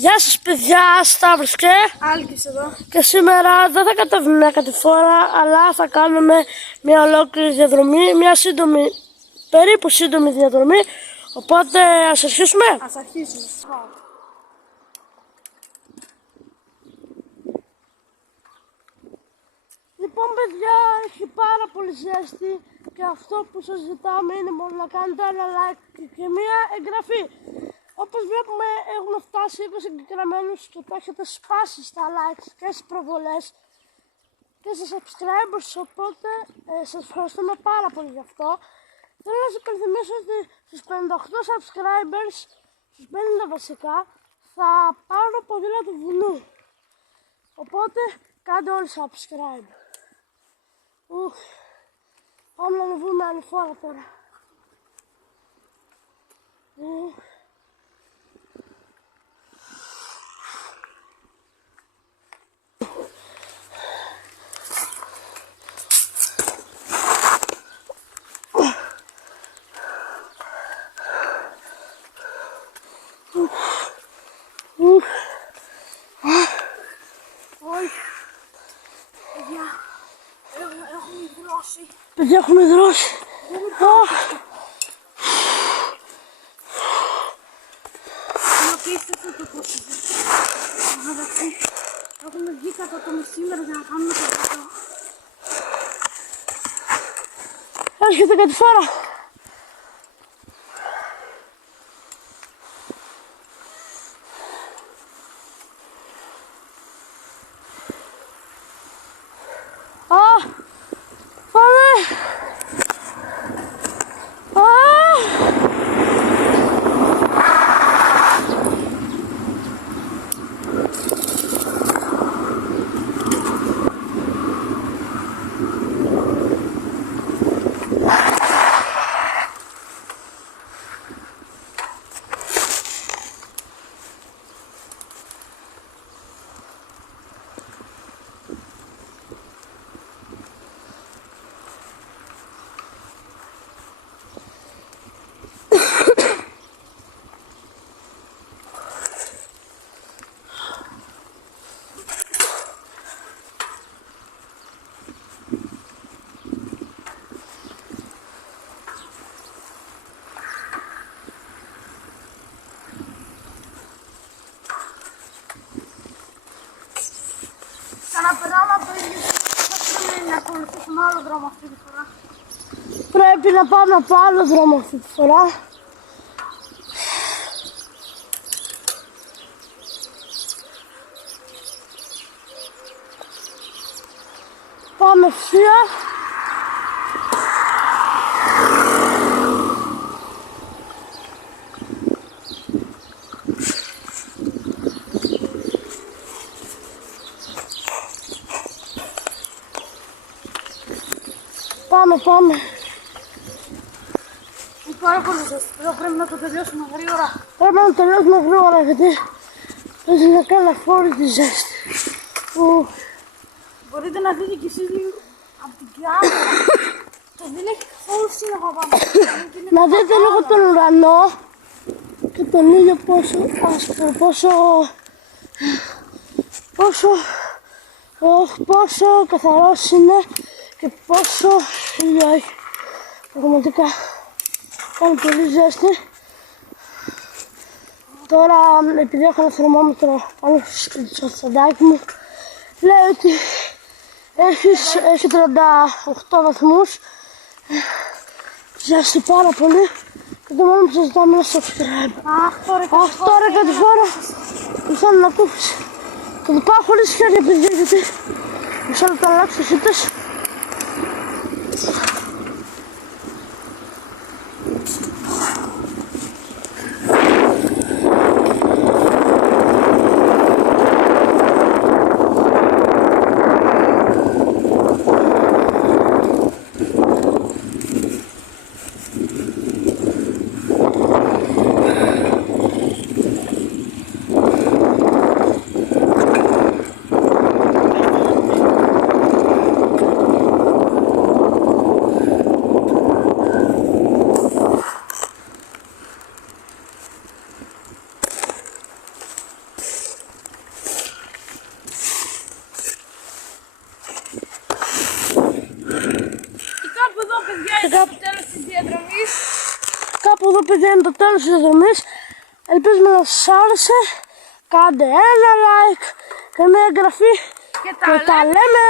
Γεια σας παιδιά, Σταύρος και Άλκης εδώ. Και σήμερα δεν θα κατέβουμε κάτι φορά, αλλά θα κάνουμε μια ολόκληρη διαδρομή, μια σύντομη, περίπου σύντομη διαδρομή. Οπότε ας αρχίσουμε. Ας αρχίσουμε. Λοιπόν παιδιά, έχει πάρα πολύ ζέστη και αυτό που σας ζητάμε είναι μόνο να κάνετε ένα like και μια εγγραφή. Όπως βλέπουμε έχουμε φτάσει 20 εγγεγραμμένους και το έχετε σπάσει στα likes και στις προβολές και στα subscribers, οπότε σας ευχαριστούμε πάρα πολύ γι' αυτό. Θέλω να σας υπενθυμίσω ότι στους 58 subscribers, στους 50 βασικά, θα πάρω ποδήλατο του βουνού. Οπότε κάντε όλοι subscribe. Πάμε να ανεβούμε ανηφόρα τώρα. Παιδιά, έχουμε δρώσει. Έχουμε βγει κατά το μεσήμερο για να κάνουμε το βίντεο. Έρχεται κάτι φορά. Πάμε! Ξαναπερνάμε από το ίδιο θα πρέπει να ακολουθήσουμε άλλο δρόμο αυτή τη φορά. Πρέπει να πάμε από άλλο δρόμο αυτή τη φορά. Πάμε ευθεία. Πάμε. Είναι πάρα πολύ ζεστή. Εδώ πρέπει να το τελειώσουμε γρήγορα. Πρέπει να το τελειώσουμε γρήγορα γιατί δεν είναι καν φόρη τη ζέστη. Μπορείτε να δείτε κι εσείς λίγο από την κάμερα. Το δεν έχει καθόλου σύννεφο πάνω. Να δείτε λίγο τον ουρανό και τον ήλιο πόσο καθαρός είναι και πόσο ήλιο έχει. Πραγματικά κάνει πολύ ζέστη. Τώρα επειδή έχω ένα θερμόμετρο πάνω στο σαντάκι μου, λέει ότι έχει 38 βαθμούς. Ζέστη πάρα πολύ και το μόνο που σας ζητάμε είναι subscribe. Τώρα κάτι φορά μου θέλω να κούφεις. Θα το πάω χωρίς χέρια παιδιά γιατί μισό λεπτό να αλλάξω σύντες. παιδιά, είναι το τέλος της διαδρομής. Κάπου εδώ πηγαίνει το τέλος της διαδρομής. Ελπίζουμε να σας άρεσε. Κάντε ένα like και μια εγγραφή Και και τα λέμε.